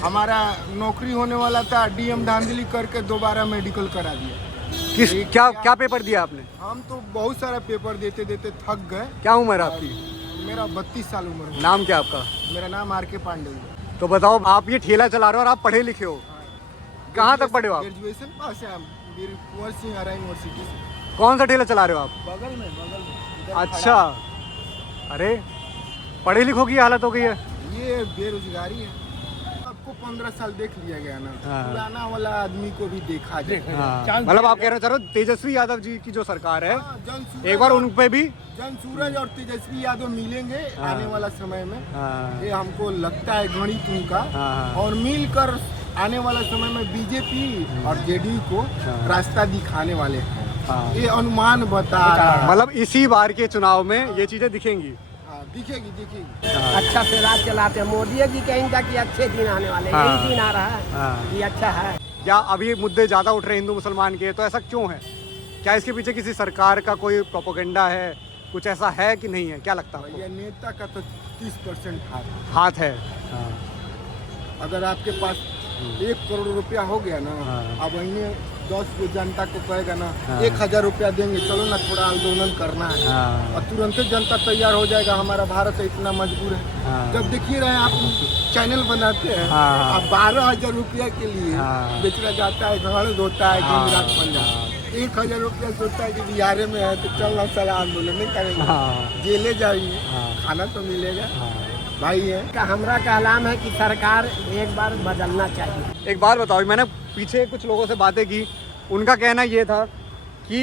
हमारा नौकरी होने वाला था, डीएम धांधली करके दोबारा मेडिकल करा दिया। किस क्या क्या पेपर दिया आपने? हम तो बहुत सारा पेपर देते देते थक गए। क्या उम्र है आपकी? मेरा 32 साल उम्र है। नाम क्या आपका? मेरा नाम आर.के. पांडे है। तो बताओ, आप ये ठेला चला रहे हो और आप पढ़े लिखे हो, कहाँ तक पढ़े हो आप? ग्रेजुएशन पास है हम, कुंवर सिंह आरा यूनिवर्सिटी से। कौन सा ठेला चला रहे हो आप? बगल में इधर अच्छा, अरे पढ़े लिखों की हालत हो गई है। ये बेरोजगारी है। आपको 15 साल देख लिया गया ना, पुराना वाला आदमी को भी देखा जाए। मतलब आप कहना चाह रहे हो तेजस्वी यादव जी की जो सरकार है, जन एक बार उन पे भी जन सूरज और तेजस्वी यादव मिलेंगे आने वाला समय में। ये हमको लगता है गणित उनका, और मिलकर आने वाला समय में बीजेपी और जेडीयू को रास्ता दिखाने वाले हैं। ये अनुमान बता रहा है। मतलब इसी बार के चुनाव में ये चीजें दिखेंगी। दिखेगी दिखेगी। अच्छा से राज चलाते हैं। मोदी जी कहेंगे कि अच्छे दिन आने वाले, यही दिन आ रहा है, ये अच्छा है। क्या अभी मुद्दे ज्यादा उठ रहे हैं हिंदू मुसलमान के, तो ऐसा क्यों है? क्या इसके पीछे किसी सरकार का कोई प्रोपोगेंडा है, कुछ ऐसा है कि नहीं है? क्या लगता है? ये नेता का तो 30% हाथ है। अगर आपके पास 1 करोड़ रुपया हो गया ना, अब इन्हें 10 को जनता को कहेगा ना 1000 रुपया देंगे, चलो ना थोड़ा आंदोलन करना है, और तुरंत जनता तैयार हो जाएगा। हमारा भारत इतना मजबूर है। जब देखिए रहे आप चैनल बनाते हैं, अब 12,000 रुपया के लिए बेचना जाता है, घर धोता है, गुजरात पंजाब। 1000 रुपया सोचता है कि बिहार में है तो चलना सारा आंदोलन नहीं करेंगे, जेले जाइए, खाना तो मिलेगा भाई है। हमरा का ऐलान है कि सरकार एक बार बदलना चाहिए। एक बात बताओ, मैंने पीछे कुछ लोगों से बातें की, उनका कहना ये था कि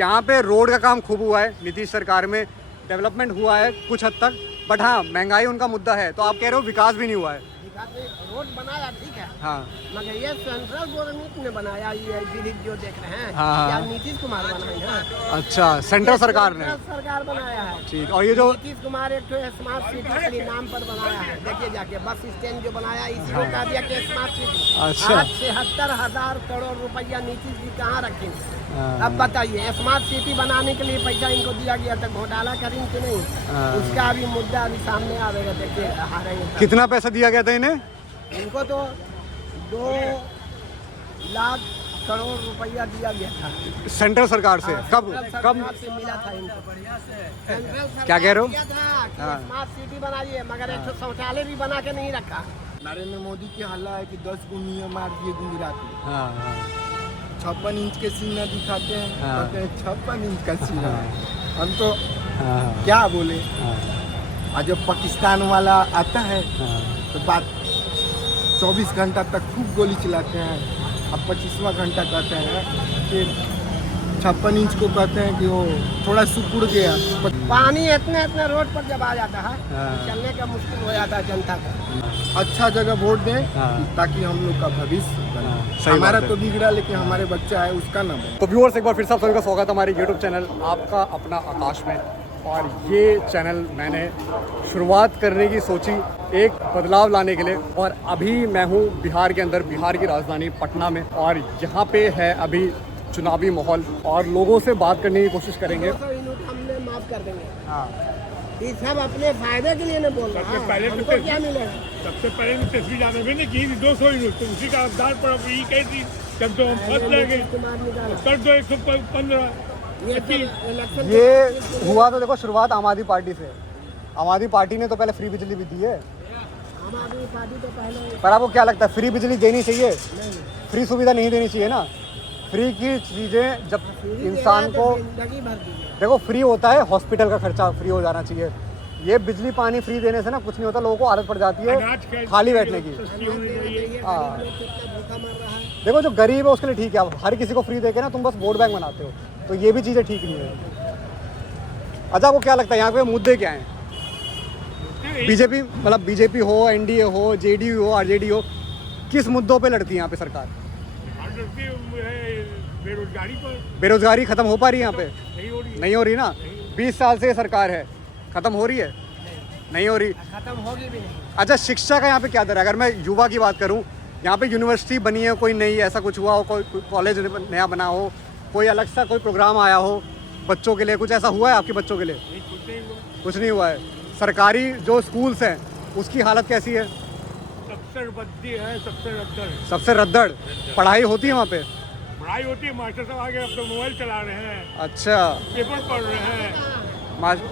यहाँ पे रोड का काम खूब हुआ है, नीतीश सरकार में डेवलपमेंट हुआ है कुछ हद तक, बट हाँ महंगाई उनका मुद्दा है। तो आप कह रहे हो विकास भी नहीं हुआ है? रोड बनाया ठीक है, हाँ, मगर ये सेंट्रल गवर्नमेंट ने बनाया, ये ब्रिज जो देख रहे हैं, हाँ, या नीतीश कुमार बनाए हैं? अच्छा, सेंट्रल सरकार ने। सरकार बनाया है, ठीक। और ये जो नीतीश कुमार एक तो स्मार्ट सिटी के नाम पर बनाया है, देखिए जाके बस स्टैंड जो बनाया इसी को कहा दिया कि स्मार्ट सिटी। अच्छा, 76,000 करोड़ रुपया नीतीश जी कहाँ रखेंगे? अब बताइए, स्मार्ट सिटी बनाने के लिए पैसा इनको दिया गया था, घोटाला करेंगे कि नहीं? उसका अभी मुद्दा अभी सामने आवेगा, देखिए हारेंगे। कितना पैसा दिया गया था इन्हें? इनको तो 2 लाख करोड़ रुपया दिया गया था सेंट्रल सरकार से। कब से मिला था इनको? सेंट्रल क्या कह रहे हो? दिया था कि स्मार्ट सिटी बनाइए, मगर एक शौचालय भी बना के नहीं रखा। नरेंद्र मोदी की हल्ला है कि 10 गो नियम मार दिए गुजरात में। 56 इंच के सीना दिखाते हैं, कहते हैं 56 इंच का सीना। हम तो क्या बोले। और जब पाकिस्तान वाला आता है तो बात 24 घंटा तक खूब गोली चलाते हैं, अब 25वां घंटा कहते हैं कि 56 इंच को कहते हैं कि वो थोड़ा सुकुड़ गया। पानी इतने रोड पर जब आ जाता है, चलने का मुश्किल हो जाता है जनता का। अच्छा जगह वोट दें ताकि हम लोग का भविष्य बने। हमारा तो बिगड़ा, लेकिन हमारे बच्चा है उसका ना बने। तो व्यूअर्स, एक बार फिर से आप सभी का स्वागत है हमारे यूट्यूब चैनल आपका अपना आकाश में। और ये चैनल मैंने शुरुआत करने की सोची एक बदलाव लाने के लिए, और अभी मैं हूँ बिहार के अंदर, बिहार की राजधानी पटना में, और यहाँ पे है अभी चुनावी माहौल, और लोगों से बात करने की कोशिश करेंगे। हमने माफ कर देंगे, ये सब अपने फायदे के लिए नहीं बोल रहा है। हमको क्या मिलेगा? सबसे पहले तो तस्वीर जाने भी नहीं की 200 यूनिट, तो उसी का आधार पर अब ये कही थी जब तो हम फंस जाएंगे कर दो 115। ये हुआ तो देखो शुरुआत आम आदमी पार्टी से। आम आदमी पार्टी ने तो पहले फ्री बिजली भी दी है। आम आदमी पार्टी तो पहले, पर आपको क्या लगता है फ्री बिजली देनी चाहिए? फ्री सुविधा नहीं देनी चाहिए ना। फ्री की चीज़ें जब इंसान को देखो, फ्री होता है हॉस्पिटल का खर्चा फ्री हो जाना चाहिए। ये बिजली पानी फ्री देने से ना कुछ नहीं होता, लोगों को आदत पड़ जाती है खाली बैठने की। हाँ, देखो जो गरीब है उसके लिए ठीक है, अब हर किसी को फ्री देके ना तुम बस वोट बैंक बनाते हो, तो ये भी चीज़ें ठीक नहीं है। अच्छा, आपको क्या लगता है यहाँ पे मुद्दे क्या हैं? बीजेपी, मतलब बीजेपी हो, एनडीए हो, जेडीयू हो, आरजेडी हो, किस मुद्दों पे लड़ती है यहाँ पे सरकार? बेरोजगारी पर। बेरोजगारी खत्म हो पा रही है यहाँ पे? नहीं हो रही ना। 20 साल से ये सरकार है, खत्म हो रही है? नहीं हो रही, खत्म होगी भी नहीं। अच्छा, शिक्षा का यहाँ पे क्या दर है? अगर मैं युवा की बात करूँ, यहाँ पे यूनिवर्सिटी बनी है कोई नई, ऐसा कुछ हुआ हो, कोई कॉलेज नया बना हो, कोई अलग सा कोई प्रोग्राम आया हो बच्चों के लिए, कुछ ऐसा हुआ है आपके बच्चों के लिए? कुछ नहीं हुआ है। सरकारी जो स्कूल्स हैं उसकी हालत कैसी है? सबसे बद्दी है, सबसे रद्दर है। सबसे रद्दड़। पढ़ाई होती है वहाँ पे? पढ़ाई होती है, मास्टर साहब आगे अब तो मोबाइल चला रहे हैं, अच्छा। पेपर पढ़ रहे हैं।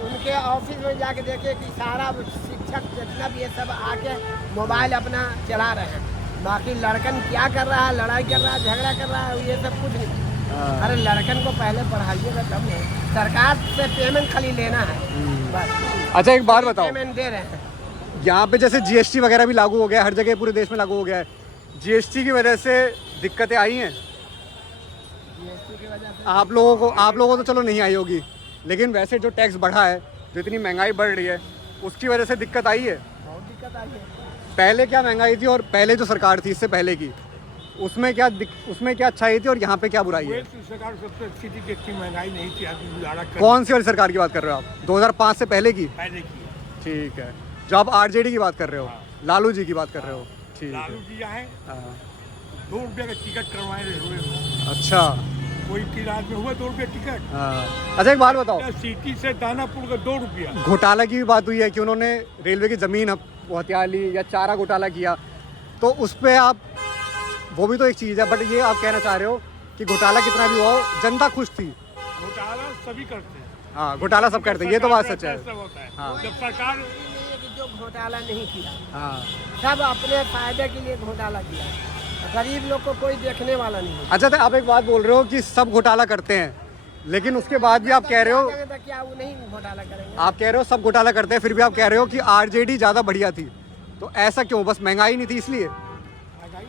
उनके ऑफिस में जाके देखे कि सारा शिक्षक जितना भी ये सब आके मोबाइल अपना चला रहे हैं। बाकी लड़कन क्या कर रहा है, लड़ाई कर रहा है, झगड़ा कर रहा है, ये सब कुछ नहीं। अरे लड़कन को पहले पढ़ाइएगा तब नहीं, सरकार से पेमेंट खाली लेना है बस। अच्छा एक बात बताओ, पेमेंट दे रहे हैं। यहाँ पे जैसे जीएसटी वगैरह भी लागू हो गया है, हर जगह पूरे देश में लागू हो गया है, जीएसटी की वजह से दिक्कतें आई हैं जीएसटी की वजह से आप लोगों को तो चलो नहीं आई होगी, लेकिन वैसे जो टैक्स बढ़ा है, जो इतनी महंगाई बढ़ रही है, उसकी वजह से दिक्कत आई है। बहुत दिक्कत आई है। पहले क्या महंगाई थी और पहले जो सरकार थी इससे पहले की, उसमें क्या अच्छाई थी और यहाँ पे क्या बुराई है? सरकार सबसे अच्छी थी कि इतनी महंगाई नहीं थी, आदमी गुजारा कर। कौन सी वाली सरकार की बात कर रहे हो आप? 2005 से पहले की? पहले की। ठीक है। जो आप आरजेडी की बात कर रहे हो, लालू जी की बात कर रहे हो, ठीक लालू है। जी आए, हाँ। 2 रुपये का टिकट करवाए रेलवे में। अच्छा। कोई की रात में हुआ 2 रुपये टिकट। हाँ। अच्छा एक बात बताओ, सिटी से दानापुर का 2 रुपया। घोटाला की भी बात हुई है कि उन्होंने रेलवे की ज़मीन हथिया ली या चारा घोटाला किया, तो उस पर आप, वो भी तो एक चीज़ है, बट ये आप कहना चाह रहे हो कि घोटाला कितना भी हुआ हो, जनता खुश थी। घोटाला सभी करते हैं। हाँ, घोटाला सब करते हैं, ये तो बात सच है। सब होता है। हाँ। जब सरकार जो घोटाला नहीं किया, हाँ। सब अपने फायदे के लिए घोटाला किया, गरीब लोग को कोई देखने वाला नहीं है। अच्छा, तो आप एक बात बोल रहे हो कि सब घोटाला करते हैं, लेकिन उसके बाद भी आप कह रहे हो, तो क्या वो नहीं घोटाला करेंगे? आप कह रहे हो सब घोटाला करते हैं, फिर भी आप कह रहे हो कि आरजेडी ज़्यादा बढ़िया थी, तो ऐसा क्यों? बस महंगाई नहीं थी इसलिए? महंगाई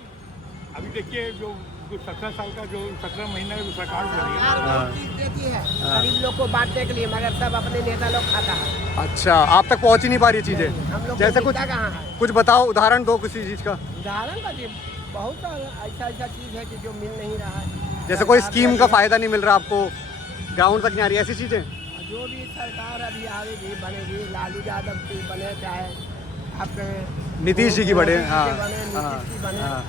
अभी देखिए, जो 17 साल का, जो 17 महीना की सरकार बनी है, सरकार बहुत चीज देती है गरीब लोग को बांटने के लिए, मगर सब अपने नेता लोग खाता है। अच्छा, आप तक पहुंच ही नहीं पा रही चीज़ें? हम लोग जैसे को कुछ मिलता कहाँ है? कुछ बताओ, उदाहरण दो किसी चीज़ का। उदाहरण बताइए, बहुत ऐसा चीज है कि जो मिल नहीं रहा है। जैसे कोई सरकार स्कीम ने का फ़ायदा नहीं मिल रहा आपको, ग्राउंड तक नहीं आ रही, ऐसी चीज़ें? जो भी सरकार अभी आएगी बनेगी, लालू यादव की बने, चाहे आपके नीतीश जी की बने, मोदी जी हाँ, के बने, नीतीश की बने, हाँ।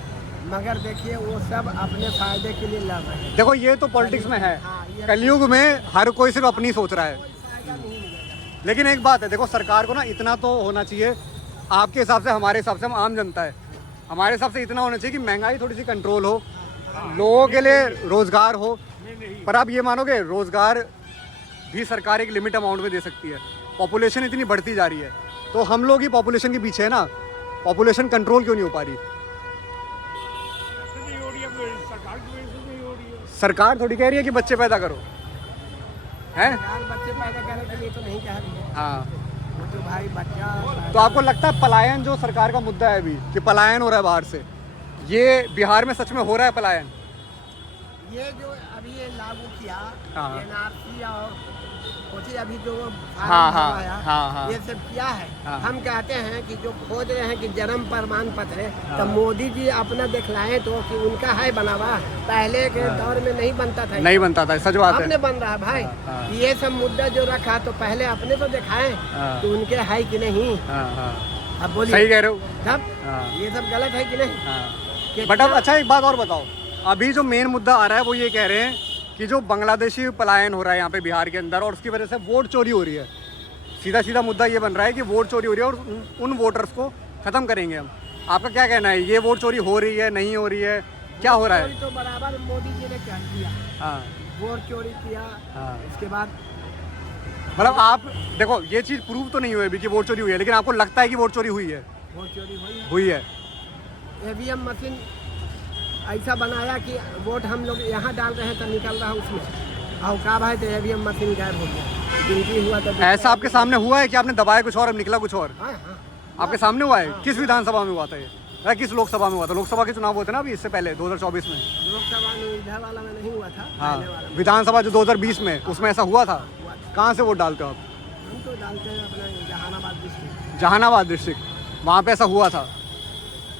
मगर देखिए वो सब अपने फायदे के लिए लड़ रहे हैं। देखो ये तो पॉलिटिक्स में है, हाँ, ये कलयुग में हर कोई सिर्फ अपनी सोच रहा है। कोई फायदा नहीं मिलेगा। लेकिन एक बात है, देखो सरकार को ना इतना तो होना चाहिए, आपके हिसाब से, हमारे हिसाब से, हम आम जनता है, हमारे हिसाब से इतना होना चाहिए कि महंगाई थोड़ी सी कंट्रोल हो, लोगों के लिए रोजगार हो। पर आप ये मानोगे, रोजगार भी सरकार एक लिमिट अमाउंट में दे सकती है। पॉपुलेशन इतनी बढ़ती जा रही है, तो हम लोग ही पॉपुलेशन के पीछे है ना, पॉपुलेशन कंट्रोल क्यों नहीं हो पा रही? नहीं हो रही है, सरकार की वजह से नहीं हो रही है। सरकार थोड़ी कह रही है कि बच्चे पैदा करो, हैं? सरकार बच्चे पैदा करने के लिए तो नहीं कह रही है, हाँ। वो तो भाई बच्चा। तो आपको लगता है पलायन जो सरकार का मुद्दा है अभी, कि पलायन हो रहा है बाहर से, ये बिहार में सच में हो रहा है पलायन? ये जो अभी ये लागू किया हाँ। एनआरसी और कुछ अभी जो हाँ, हाँ, आया, हाँ, हाँ। ये सब किया है। हाँ। हम कहते हैं कि जो खोज रहे हैं कि जन्म प्रमाण पत्र है, हाँ। तो मोदी जी अपना दिखलाएं तो कि उनका है बना हुआ, पहले के दौर में नहीं बनता था। नहीं बनता था, सच बात हमने है। बन रहा है भाई। हाँ। ये सब मुद्दा जो रखा तो पहले अपने तो दिखाएं हाँ। कि उनके है कि नहीं। हाँ, हाँ। अब बोलिए, सही कह रहे हो। तब हाँ। ये सब गलत है कि नहीं? हाँ। कि बट अब अच्छा एक बात और बताओ, अभी जो मेन मुद्दा आ रहा है वो ये कह रहे हैं कि जो बांग्लादेशी पलायन हो रहा है यहाँ पे बिहार के अंदर, और उसकी वजह से वोट चोरी हो रही है। सीधा सीधा मुद्दा ये बन रहा है कि वोट चोरी हो रही है और उन वोटर्स को ख़त्म करेंगे हम। आपका क्या कहना है, ये वोट चोरी हो रही है, नहीं हो रही है, क्या हो रहा है? चोरी तो बराबर मोदी जी ने कर दिया, हाँ, वोट चोरी किया। हाँ। इसके बाद मतलब आप देखो, ये चीज़ प्रूव तो नहीं हुई अभी कि वोट चोरी हुई है, लेकिन आपको लगता है कि वोट चोरी हुई है? वोट चोरी हुई है। ईवीएम मशीन ऐसा बनाया कि वोट हम लोग यहाँ डाल रहे हैं तो निकल रहा है उसमें, और का भाई तो ईवीएम मशीन गायब हो गया, गिनती हुआ तो ऐसा आपके सामने हुआ है कि आपने दबाया कुछ और, अब निकला कुछ और? हाँ, हाँ। आपके सामने हुआ है? किस विधानसभा में हुआ था ये, या किस लोकसभा में हुआ था? लोकसभा के चुनाव होते ना अभी, इससे पहले 2024 में। लोकसभा में इधर वाला में नहीं हुआ था, हाँ, पहले वाला में विधानसभा जो 2020 में, उसमें ऐसा हुआ था? हुआ था। कहाँ से वोट डालते हो आप? हम तो डालते हैं अपना जहानाबाद डिस्ट्रिक्ट। जहानाबाद डिस्ट्रिक्ट, वहाँ पे ऐसा हुआ था।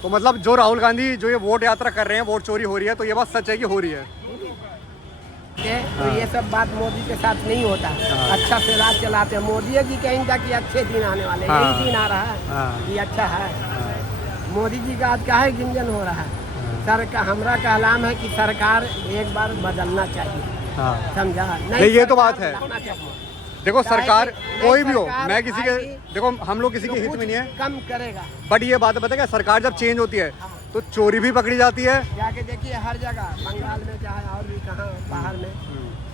तो मतलब जो राहुल गांधी जो ये वोट यात्रा कर रहे हैं, वोट चोरी हो रही है, तो ये बात सच है कि हो रही है? तो ये सब बात मोदी के साथ नहीं होता। अच्छा से राज चलाते हैं मोदी जी, कहेंगे कि अच्छे दिन आने वाले, हाँ। यही दिन आ रहा है, हाँ। ये अच्छा है। मोदी जी का आज काहे गिंजन हो रहा है? सर का हमरा कहलाम है कि सरकार एक बार बदलना चाहिए, हाँ। समझा? नहीं, ये तो बात है। बदलना चाहिए। देखो सरकार कोई भी हो, सरकार मैं किसी के आएगी, देखो हम लोग किसी तो के हित कुछ में नहीं है, कम करेगा। बट ये बात पता है, सरकार जब चेंज होती है तो चोरी भी पकड़ी जाती है। जाके देखिए हर जगह बंगाल में चाहे और भी कहाँ बाहर में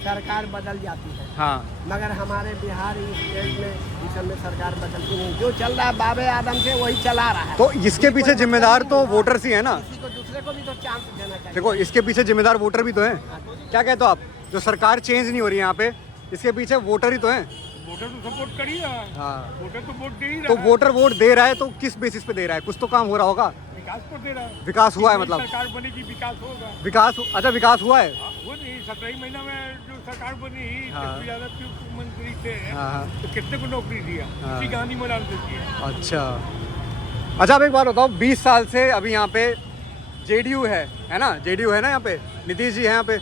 सरकार बदल जाती है, हाँ मगर हमारे बिहार स्टेट में इस समय सरकार बदलती नहीं। जो चल रहा है बाबे आदम से वही चला रहा है। तो इसके पीछे जिम्मेदार तो वोटर्स ही है ना। किसी को दूसरे को भी तो चांस देना चाहिए। देखो इसके पीछे जिम्मेदार वोटर भी तो हैं। क्या कहते हो आप, जो सरकार चेंज नहीं हो रही है यहाँ पे, इसके पीछे वोटर ही तो हैं। वोटर तो सपोर्ट कर ही रहा है, हाँ, वोटर तो वोट दे ही रहा तो है। वोटर वोट दे रहा है तो किस बेसिस पे दे रहा है, कुछ तो काम हो रहा होगा। विकास पर दे रहा है, विकास हुआ है नई मतलब सरकार बनेगी विकास होगा। विकास, अच्छा विकास हुआ है। हाँ, वो नहीं 17 महीना में जो सरकार बनी, हाँ। सबसे ज्यादा जो मंत्री थे हाँ, तो कितने को नौकरी दिया, हाँ। उसी गांधी मैदान से किया। अच्छा अच्छा, अब एक बात बताओ, 20 साल से अभी यहाँ पे जेडीयू है ना, जेडीयू है ना यहाँ पे, नीतीश जी है यहाँ पे।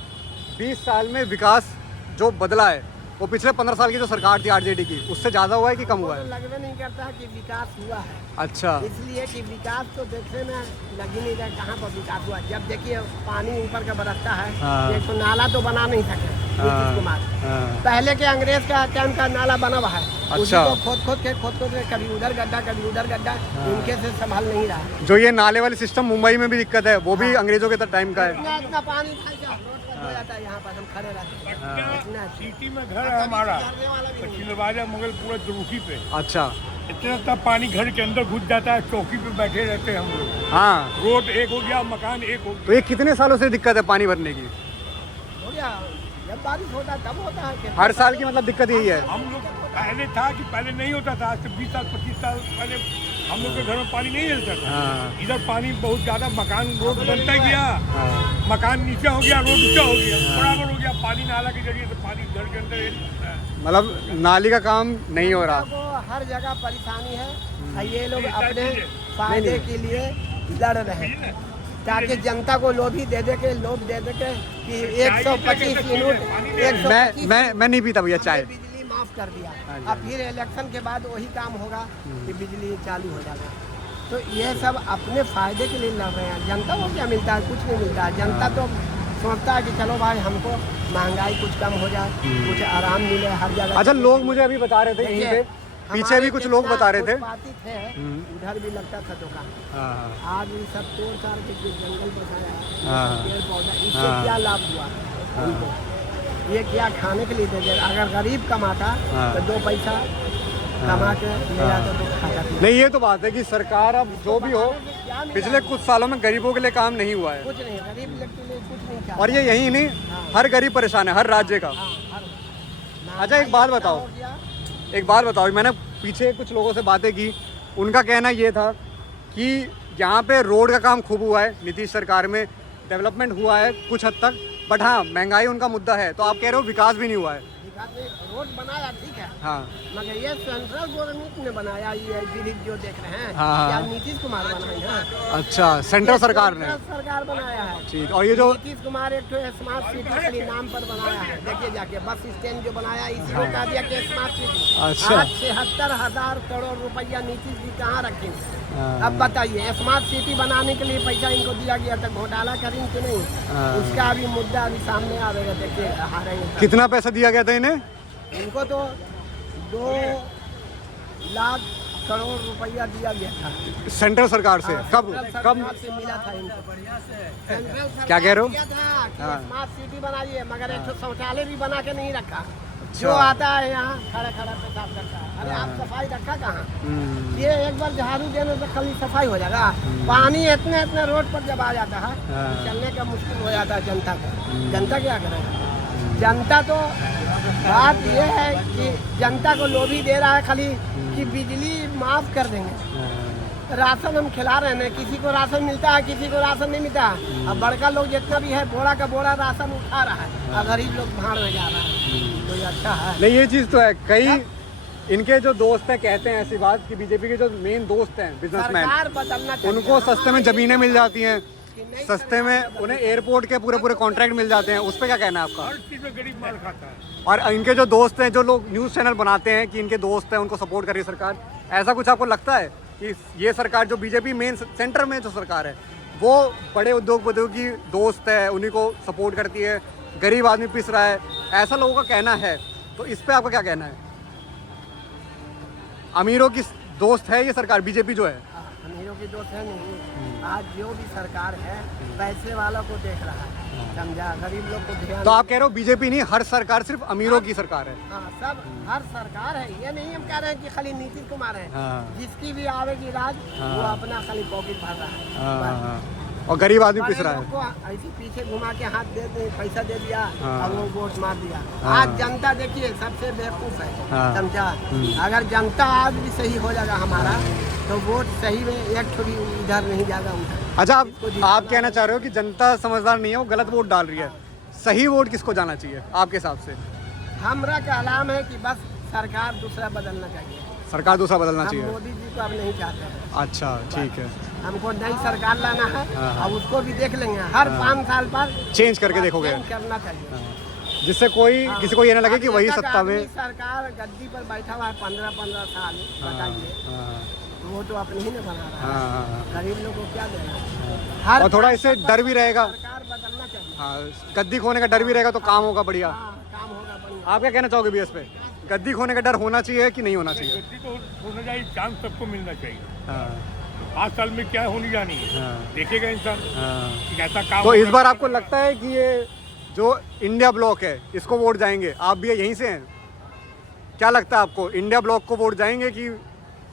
20 साल में विकास जो बदला है वो पिछले 15 साल की जो सरकार थी आरजेडी की, उससे ज़्यादा हुआ है कि कम हुआ तो है? लगभग नहीं करता है कि विकास हुआ है, अच्छा इसलिए कि विकास तो देखने में लग ही नहीं रहा कहाँ पर विकास हुआ। जब देखिए पानी ऊपर का बरसता है, हाँ। एक तो नाला तो बना नहीं सके नीतीश कुमार। हाँ, पहले के अंग्रेज का टाइम का नाला बना हुआ है, उसी अच्छा। को खोद के कभी उधर गड्ढा कभी उधर गड्ढा, इनके से संभाल नहीं रहा। जो ये नाले वाले सिस्टम मुंबई में भी दिक्कत है, वो भी अंग्रेजों के टाइम का है। इतना इतना पानी भाई साहब रोड पर हो जाता है, यहाँ पर हम खड़े रहते हैं। इतना सिटी में घर है हमारा, करने वाला भी नहीं। चिलवाजा मंगल पूरा जुलूसी पे, अच्छा इतना तब पानी घर के अंदर घुस जाता है, चौकी पे बैठे रहते हैं हम लोग। हाँ, रोड एक हो गया, मकान एक हो तो ये कितने सालों से दिक्कत है पानी भरने की? हो गया, जब बारिश होता है तब होता है। हर साल की मतलब दिक्कत यही है। हम लोग पहले था कि पहले नहीं होता था, आज से 20 साल 25 साल पहले हम लोग के घर में पानी नहीं मिलता था। हाँ। इधर पानी बहुत ज्यादा, मकान रोड बनता गया, हाँ, मकान नीचे हो गया, रोड ऊंचा हो गया, बराबर हो गया। पानी नाला के जरिए से पानी घर के अंदर मतलब नाली का काम नहीं हो रहा। को हर जगह परेशानी है, ये लोग अपने फायदे के लिए लड़ रहे हैं, ताकि जनता को लोभ दे दे के कि 125 यूनिट मैं नहीं पीता भैया चाय। बिजली माफ कर दिया। हाँ जी। अब फिर इलेक्शन के बाद वही काम होगा कि बिजली चालू हो जाएगा। तो ये सब अपने फायदे के लिए लड़ रहे हैं। जनता को क्या मिलता है? कुछ नहीं मिलता है। जनता तो सोचता है कि चलो भाई हमको महंगाई कुछ कम हो जाए, कुछ आराम मिले हर जगह। अच्छा, लोग मुझे अभी बता रहे थे यहीं पे, पीछे भी कुछ लोग बता रहे थे। फुटपाथी थे, उधर भी लगता था दुकान। हाँ, आज ये सब तोड़ ताड़ के जो जंगल बसाया है, हाँ। पेड़ पौधा, इससे हाँ। क्या लाभ हुआ हमको? ये क्या खाने के लिए दे दे? अगर गरीब कमाता हाँ। तो 2 पैसा कमा के ले जाता तो खाता पीता। नहीं, ये तो बात है कि सरकार अब जो भी हो, क्या मिला? पिछले कुछ सालों में गरीबों के लिए काम नहीं हुआ है। कुछ नहीं, गरीब लोग के लिए कुछ नहीं और ये यही नहीं, हर गरीब परेशान है, हर राज्य का। चाहता। अच्छा, एक बात बताओ, एक बात बताओ, मैंने पीछे कुछ लोगों से बातें की, उनका कहना ये था कि यहाँ पे रोड का काम खूब हुआ है, नीतीश सरकार में डेवलपमेंट हुआ है कुछ हद तक, बट हाँ महंगाई उनका मुद्दा है। तो आप कह रहे हो विकास भी नहीं हुआ है? रोड बनाया ठीक है, हाँ, मगर ये सेंट्रल गवर्नमेंट ने बनाया, ये ब्रिज जो देख रहे हैं, हाँ। क्या नीतीश कुमार बनाए हैं? अच्छा, सेंट्रल सरकार ने, सेंट्रल सरकार बनाया है। ठीक। और ये जो नीतीश कुमार एक तो स्मार्ट सिटी के नाम पर बनाया है, देखिए जाके बस स्टैंड जो बनाया इसी को कह दिया कि स्मार्ट सिटी। अच्छा। आज 76,000 करोड़ रुपया नीतीश जी कहाँ रखेंगे? हाँ। अब बताइए, स्मार्ट सिटी बनाने के लिए पैसा इनको दिया गया था, घोटाला करेंगे कि नहीं? हाँ। उसका अभी मुद्दा अभी सामने आएगा, देखिए आ रहे हैं। कितना पैसा दिया गया था इन्हें? इनको तो 2 लाख करोड़ रुपया दिया गया था सेंट्रल सरकार से। कब सेंट्रल कब सरकार से मिला था इनको। सेंट्रल सरकार क्या कह रहे हो? दिया था कि हाँ। स्मार्ट सिटी बनाइए, मगर एक शौचालय भी बना के नहीं रखा। जो आता है यहाँ खड़ा खड़ा पेशाब करता है। अरे आप सफाई रखा कहाँ? ये एक बार झाड़ू देने से खाली सफाई हो जाएगा? पानी इतने इतने रोड पर जब आ जाता है, चलने का मुश्किल हो जाता है जनता को। जनता क्या करेगा? जनता तो बात ये है कि जनता को लोभी दे रहा है खाली कि बिजली माफ कर देंगे। राशन हम खिला रहे हैं, किसी को राशन मिलता है, किसी को राशन नहीं मिलता। अब बड़का लोग जितना भी है बोरा का बोरा राशन उठा रहा है, और गरीब लोग भाड़ में जा रहा है। तो ये अच्छा है नहीं, ये चीज़ तो है। कई इनके जो दोस्त हैं कहते हैं ऐसी बात कि बीजेपी के जो मेन दोस्त हैं बिजनेसमैन, सरकार बदलना चाहिए। उनको सस्ते में जमीनें मिल जाती हैं, सस्ते में उन्हें एयरपोर्ट के पूरे पूरे कॉन्ट्रैक्ट मिल जाते हैं। उस पर क्या कहना है आपका? हर चीज में गरीब मार खाता है। और इनके जो दोस्त हैं, जो लोग न्यूज़ चैनल बनाते हैं कि इनके दोस्त हैं, उनको सपोर्ट कर रही है सरकार, ऐसा कुछ आपको लगता है कि ये सरकार जो बीजेपी मेन सेंटर में जो सरकार है वो बड़े उद्योगपतियों की दोस्त है, उन्हीं को सपोर्ट करती है, गरीब आदमी पिस रहा है, ऐसा लोगों का कहना है? तो इस पर आपका क्या कहना है? अमीरों की दोस्त है ये सरकार बीजेपी जो है? अमीरों की दोस्त है नहीं। आज जो भी सरकार है पैसे वालों को देख रहा है, समझा, गरीब लोग को ध्यान। तो आप कह रहे हो बीजेपी नहीं, हर सरकार सिर्फ अमीरों की सरकार है? हाँ, सब हर सरकार है, ये नहीं हम कह रहे हैं कि खाली नीतीश कुमार है। जिसकी भी आवेगी राज वो अपना खाली पॉकेट भर रहा है और गरीब आदमी पिस बड़े रहा लोग है। को ऐसे पीछे घुमा के हाथ दे दे, पैसा दे दिया और वो वोट मार दिया। आज जनता देखिए सबसे बेवकूफ है, समझा। अगर जनता आज भी सही हो जाएगा हमारा तो वोट सही में एक थोड़ी इधर नहीं जाएगा उधर। अच्छा, आप कहना चाह रहे हो कि जनता समझदार नहीं है, वो गलत वोट डाल रही है। सही वोट किसको जाना चाहिए आपके हिसाब से? हमरा का अलाम है कि बस सरकार दूसरा बदलना चाहिए। सरकार दूसरा बदलना हम चाहिए? मोदी जी को अब नहीं चाहते हैं। अच्छा, ठीक है। हमको नई सरकार लाना है और उसको भी देख लेंगे हर 5 साल पर चेंज करके देखोगे? चेंज करना चाहिए जिससे कोई किसी को ये ना लगे कि वही सत्ता में। सरकार गद्दी पर बैठा हुआ है 15-15 साल, बताइए, वो तो अपने ही ने बना रहा है, गरीब लोग को क्या देगा। और थोड़ा इससे डर भी रहेगा, सरकार बदलना चाहिए। हाँ, गद्दी खोने का डर भी रहेगा तो काम होगा बढ़िया। काम होगा बढ़िया। आप क्या कहना चाहोगे भी इस पे? गद्दी खोने का डर होना चाहिए कि नहीं होना चाहिए? गद्दी को होना चाहिए, चांस सबको मिलना चाहिए। हाँ, 5 साल में क्या होनी जानी है, देखेगा इंसान कि ऐसा काम। तो इस बार आपको लगता है कि ये जो इंडिया ब्लॉक है इसको वोट जाएंगे? आप भी यहीं से हैं, क्या लगता है आपको, इंडिया ब्लॉक को वोट जाएंगे कि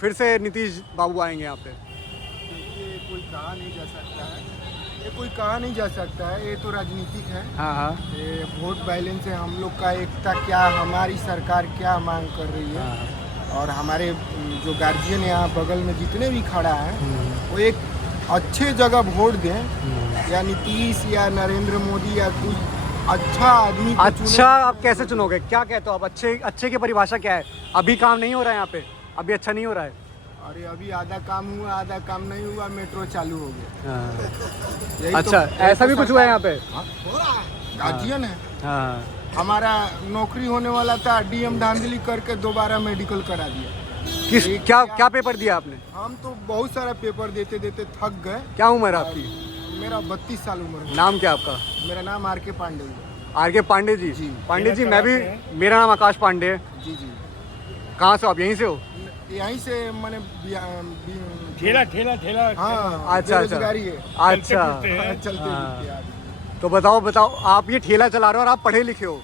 फिर से नीतीश बाबू आएंगे यहाँ पे? ये कोई कहा नहीं जा सकता है, ये कोई कहा नहीं जा सकता है, ये तो राजनीतिक है। हाँ, ये वोट बैलेंस है, हम लोग का एकता क्या, हमारी सरकार क्या मांग कर रही है। और हमारे जो गार्जियन यहाँ बगल में जितने भी खड़ा है वो एक अच्छे जगह वोट दें, या नीतीश या नरेंद्र मोदी या कोई अच्छा आदमी को अच्छा, चुने। आप कैसे चुनोगे? क्या कहते हो आप? अच्छे की परिभाषा क्या है? अभी काम नहीं हो रहा है यहाँ पे, अभी अच्छा नहीं हो रहा है? अरे अभी आधा काम हुआ, आधा काम नहीं हुआ, मेट्रो चालू हो गया। यही अच्छा, ऐसा भी कुछ हुआ है यहाँ पे? हो रहा है, गार्जियन है। हाँ, हमारा नौकरी होने वाला था, डीएम धांधली करके दोबारा मेडिकल करा दिया। क्या पेपर दिया आपने? हम तो बहुत सारा पेपर देते देते थक गए। क्या उम्र है आपकी? मेरा 32 साल उम्र है। नाम क्या आपका? मेरा नाम आर के पांडे है। आर.के. पांडे जी? जी। पांडे जी, मैं भी, मेरा नाम आकाश पांडे है। जी जी। कहाँ से हो आप? यहीं से हो? यहीं से मैंने ठेला हाँ, अच्छा, बेरोजगारी है। अच्छा, हाँ, चलते हाँ। फिरते आदमी। तो बताओ, आप ये ठेला चला रहे हो और आप पढ़े लिखे हो,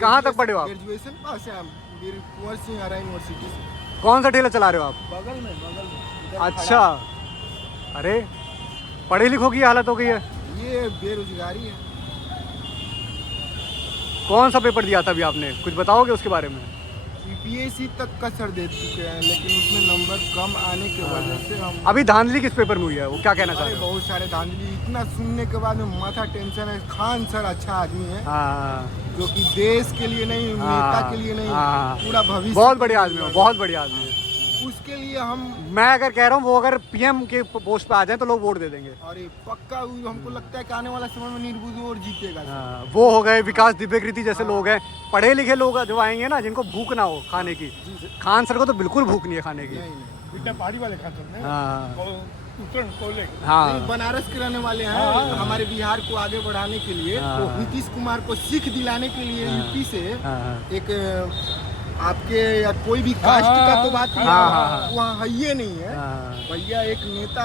कहाँ तक पढ़े हो आप? ग्रेजुएशन पास है, कुंवर सिंह आरा यूनिवर्सिटी से। कौन सा ठेला चला रहे हो आप? बगल में इधर अच्छा, अरे पढ़े लिखों की हालत हो गई है। ये बेरोजगारी है। कौन सा पेपर दिया था अभी आपने, कुछ बताओगे उसके बारे में? यूपीएससी तक का सर दे चुके हैं, लेकिन उसमें नंबर कम आने की वजह से हम। अभी धांधली किस पेपर में हुई है, वो क्या कहना चाह अरे रहे हो? बहुत सारे धांधली, इतना सुनने के बाद में माथा टेंशन है। खान सर अच्छा आदमी है, हाँ, जो कि देश के लिए नहीं, नेता के लिए नहीं, हाँ। पूरा भविष्य। बहुत बढ़िया आदमी है, बहुत बढ़िया आदमी है। उसके लिए हम, मैं अगर कह रहा हूँ वो अगर पीएम के पोस्ट पे आ जाए तो लोग वोट दे देंगे। अरे पक्का हमको लगता है कि आने वाला समय में निर्बुद्ध और जीतेगा। हाँ, वो हो गए विकास दिव्यकृति जैसे लोग हैं, पढ़े लिखे लोग जो आएंगे ना, जिनको भूख ना हो खाने की। खान सर को तो बिल्कुल भूख नहीं है खाने की। नहीं, पहाड़ी वाले खाते हैं, हाँ, नहीं, बनारस के रहने वाले हैं। हमारे बिहार को आगे बढ़ाने के लिए, तो नीतीश कुमार को सीख दिलाने के लिए यूपी से एक आपके या कोई भी कास्ट का तो बात नहीं है, वहाँ है ये नहीं है भैया। एक नेता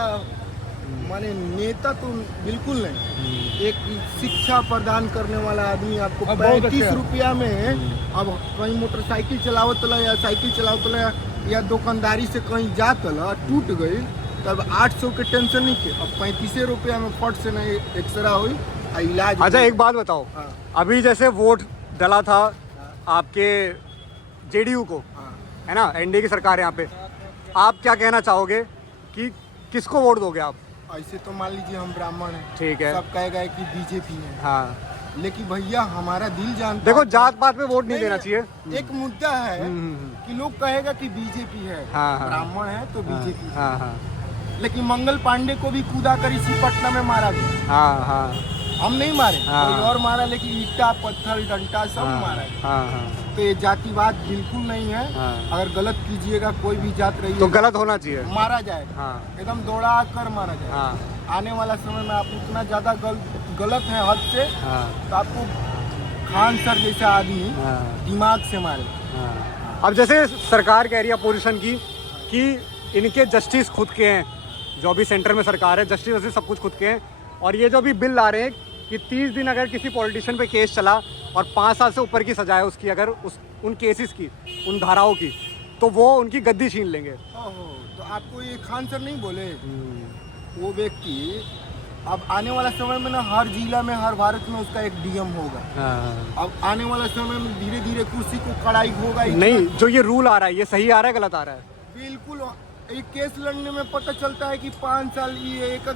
माने नेता तो बिल्कुल नहीं, एक शिक्षा प्रदान करने वाला आदमी आपको 35 रुपया में, अब कहीं मोटरसाइकिल चलावत या साइकिल चलावत या दुकानदारी से कहीं जात टूट गई, तब 800 के टेंशन नहीं के, अब 35 रुपया में फट से नहीं एक्सरा हुई इलाज। अच्छा, एक बात बताओ, अभी जैसे वोट डला था आपके जेडीयू को, है ना, एनडीए की सरकार है यहाँ पे, आप क्या कहना चाहोगे कि किसको वोट दोगे आप? ऐसे तो मान लीजिए हम ब्राह्मण हैं, ठीक है, सब कहेगा कि बीजेपी है। हाँ, लेकिन भैया हमारा दिल जानता देखो जात पात पे वोट नहीं देना चाहिए। एक मुद्दा है कि लोग कहेगा कि बीजेपी है, ब्राह्मण है तो बीजेपी है। लेकिन मंगल पांडे को भी कूदा कर इसी पटना में मारा गया। हम नहीं मारे, कोई और मारा, लेकिन ईटा पत्थर डंडा सब मारा। तो ये जातिवाद बिल्कुल नहीं है। अगर गलत कीजिएगा कोई भी जात रही तो गलत होना चाहिए, मारा जाएगा, एकदम दौड़ा कर मारा जाएगा। आने वाला समय में आप उतना ज्यादा गलत है हद से, तो आपको खान सर जैसा आदमी दिमाग से मारे। अब जैसे सरकार कह रही है अपोजिशन की कि इनके जस्टिस खुद के हैं, जो अभी सेंटर में सरकार है, जस्टिस सब कुछ खुद के हैं, और ये जो अभी बिल ला रहे हैं कि 30 दिन अगर किसी पॉलिटिशियन पे केस चला और 5 साल से ऊपर की सजा है उसकी, अगर उन केसेस की, उन धाराओं की, तो वो उनकी गद्दी छीन लेंगे। तो आपको ये खान सर नहीं बोले? वो व्यक्ति अब आने वाला समय में ना हर जिला में, हर भारत में उसका एक डीएम होगा। अब आने वाला समय में धीरे धीरे कुर्सी को कड़ाई होगा। नहीं, जो ये रूल आ रहा है ये सही आ रहा है गलत आ रहा है? बिल्कुल, एक केस लड़ने में पता चलता है कि 5 साल, ये एक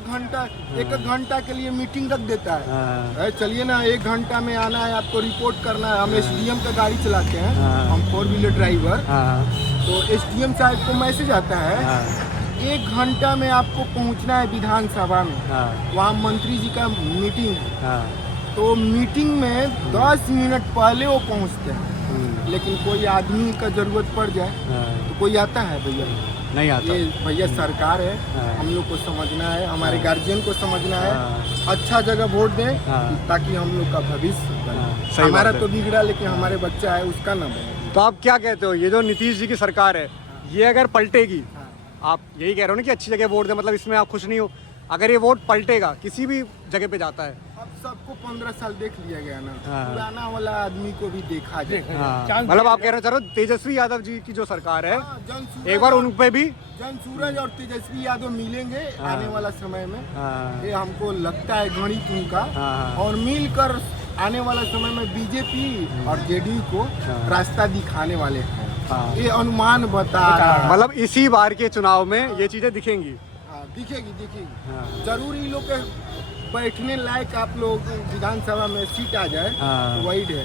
घंटा के लिए मीटिंग रख देता है। चलिए ना, 1 घंटा में आना है, आपको रिपोर्ट करना है। हम एसडीएम का गाड़ी चलाते हैं, हम 4 व्हीलर ड्राइवर, तो एसडीएम साहब को मैसेज आता है 1 घंटा में आपको पहुंचना है विधानसभा में। वहाँ मंत्री जी का मीटिंग है, तो मीटिंग में 10 मिनट पहले वो पहुंचते हैं। लेकिन कोई आदमी का जरूरत पड़ जाए तो कोई आता है? भैया नहीं आता। ये भैया सरकार है, हम लोग को समझना है, हमारे गार्जियन को समझना है। अच्छा जगह वोट दें ताकि हम लोग का भविष्य बने। हमारा तो बिगड़ा, लेकिन हमारे बच्चा है उसका ना बने। तो आप क्या कहते हो, ये जो नीतीश जी की सरकार है ये अगर पलटेगी, आप यही कह रहे हो ना कि अच्छी जगह वोट दे, मतलब इसमें आप खुश नहीं हो? अगर ये वोट पलटेगा, किसी भी जगह पे जाता है, अब सबको 15 साल देख लिया गया ना, पुराना वाला आदमी को भी देखा जाए। मतलब आप कह रहे हो तेजस्वी यादव जी की जो सरकार है, एक बार उन पे भी जन सूरज और तेजस्वी यादव मिलेंगे आने वाला समय में। ये हमको लगता है गणित उनका, और मिलकर आने वाला समय में बीजेपी और जेडीयू को रास्ता दिखाने वाले हैं। ये अनुमान बता रहा है। मतलब इसी बार के चुनाव में ये चीजें दिखेंगी। दिखेगी। जरूरी लोग के बैठने लायक आप लोग विधानसभा में सीट आ जाए तो वही है।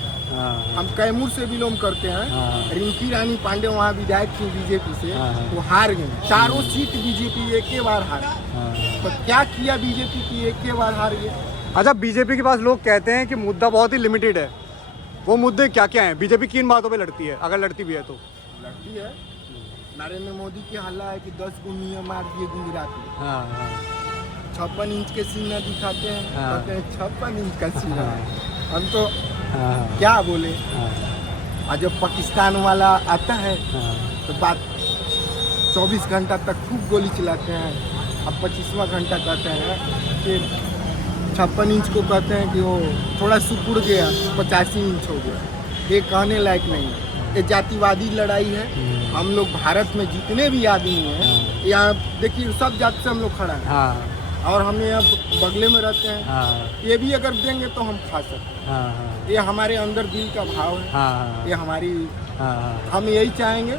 हम कैमूर से बिलोंग करते हैं। रिंकी रानी पांडे वहाँ विधायक थी बीजेपी से, वो हार गए। 4 सीट बीजेपी एक ही बार हार। तो क्या किया बीजेपी की, एक ही बार हार गए। अच्छा, बीजेपी के पास लोग कहते हैं कि मुद्दा बहुत ही लिमिटेड है। वो मुद्दे क्या क्या हैं? बीजेपी किन बातों पे लड़ती है, अगर लड़ती भी है तो? लड़ती है, नरेंद्र मोदी की हल्ला है कि 10 को नियम मार दिए गुजरात में। 56 इंच के सीना दिखाते हैं, कहते हैं 56 इंच का सीना। हम तो क्या बोले। और जब पाकिस्तान वाला आता है तो बात 24 घंटा तक खूब गोली चलाते हैं। अब 25वां घंटा कहते हैं कि 56 इंच को कहते हैं कि वो थोड़ा सुकुड़ गया, 85 इंच हो गया। ये कहने लायक नहीं है। ये जातिवादी लड़ाई है। हम लोग भारत में जितने भी आदमी हैं, यहाँ देखिए सब जाति से हम लोग खड़ा हैं। और हम यहाँ बगले में रहते हैं। ये भी अगर देंगे तो हम खा सकते हैं। ये हमारे अंदर दिल का भाव है। ये हमारी, हम यही चाहेंगे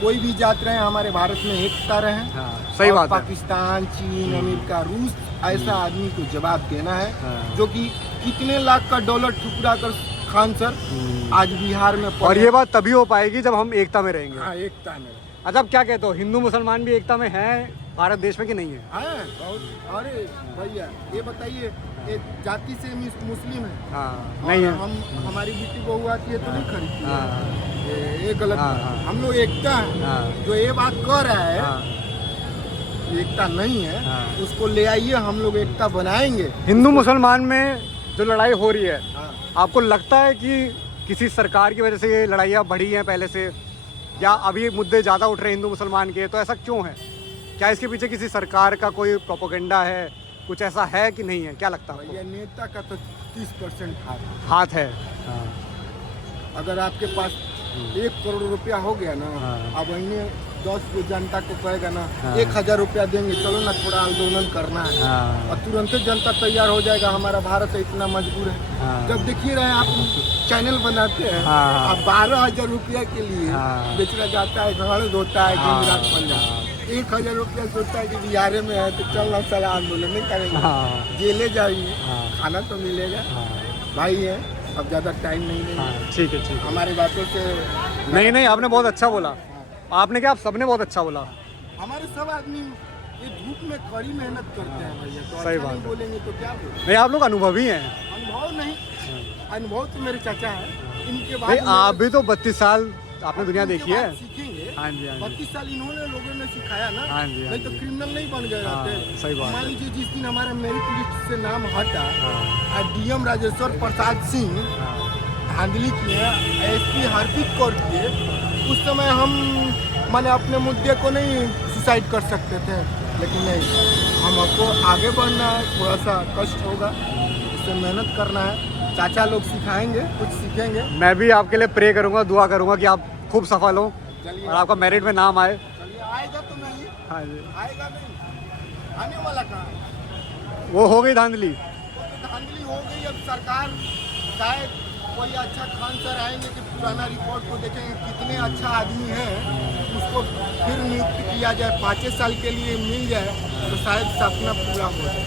कोई भी जात रहे, हमारे भारत में एकता रहे। सही बात है। पाकिस्तान, चीन, अमेरिका, रूस ऐसा आदमी को जवाब देना है जो कि कितने लाख का डॉलर ठुकरा कर खान सर आज बिहार में। और ये बात तभी हो पाएगी जब हम एकता में रहेंगे। हाँ, एकता में। अच्छा, आप क्या कहते हो, हिंदू मुसलमान भी एकता में हैं भारत देश में कि नहीं है? अरे भैया ये बताइए, ये जाति से मुस्लिम है। नहीं है। हम हमारी बेटी बहू आती है तो नहीं खरीदती है। ये गलत। हम लोग एकता है। जो ये बात कह रहा है एकता नहीं है, उसको ले आइए, हम लोग एकता बनाएंगे। हिंदू मुसलमान में जो लड़ाई हो रही है, आपको लगता है कि किसी सरकार की वजह से ये लड़ाइयाँ बढ़ी हैं पहले से, या अभी मुद्दे ज़्यादा उठ रहे हैं हिंदू मुसलमान के, तो ऐसा क्यों है? क्या इसके पीछे किसी सरकार का कोई प्रोपोगेंडा है, कुछ ऐसा है कि नहीं है? क्या लगता है आपको? नेता का तो 30% हाथ है। अगर आपके पास 1 करोड़ रुपया हो गया ना, अब इन्हें 10 को जनता को कहेगा ना 1000 रुपया देंगे, चलो ना थोड़ा आंदोलन करना है, और तुरंत जनता तैयार हो जाएगा। हमारा भारत इतना मजबूर है। जब देखिए रहे आप चैनल बनाते हैं, अब 12,000 रुपया के लिए बेचना जाता है, घर धोता है, दिन रात बन जाता है। 1000 रुपया सोचता है कि बिहार में है तो चलना सारा आंदोलन नहीं करेंगे, जेले जाइए, खाना तो मिलेगा। भाई है, अब ज़्यादा टाइम नहीं है। ठीक है, ठीक है। हमारी बातों से नहीं, आपने बहुत अच्छा बोला। आपने क्या, आप सबने बहुत अच्छा बोला। हमारे सब आदमी ये धूप में कड़ी मेहनत करते हैं भैया, तो सही अच्छा बात नहीं बोलेंगे तो क्या बोलेंगे। नहीं, आप लोग अनुभवी हैं। अनुभव नहीं, अनुभव तो मेरे चाचा है, इनके बाद भाई आप भी तो 32 साल आपने दुनिया देखी है। सीखेंगे। हाँ जी, 32 साल इन्होंने लोगों ने सिखाया ना। हाँ जी, नहीं तो क्रिमिनल नहीं बन गए रहते। सही बात। मान लीजिए जिस दिन हमारे मेरिट लिस्ट से नाम हटा, डीएम राजेश्वर प्रसाद सिंह धांधली किए, एसपी हरप्रीत कौर किए, उस समय हम माने अपने मुद्दे को नहीं सुसाइड कर सकते थे, लेकिन नहीं, हमको आगे बढ़ना है, थोड़ा सा कष्ट होगा, इससे मेहनत करना है। चाचा लोग सिखाएंगे, कुछ सीखेंगे। मैं भी आपके लिए प्रे करूंगा, दुआ करूंगा कि आप खूब सफल हो और आपका मेरिट में नाम आए। चलिए, आएगा तो नहीं, हाँ जी, आएगा नहीं, आने वाला कहाँ? वो हो गई धांधली। धांधली हो गई। अब सरकार शायद कोई अच्छा खान सर आएंगे कि पुराना रिपोर्ट को देखेंगे कितने अच्छा आदमी है, उसको फिर नियुक्त किया जाए, 5 साल के लिए मिल जाए तो शायद सपना पूरा हो जाए।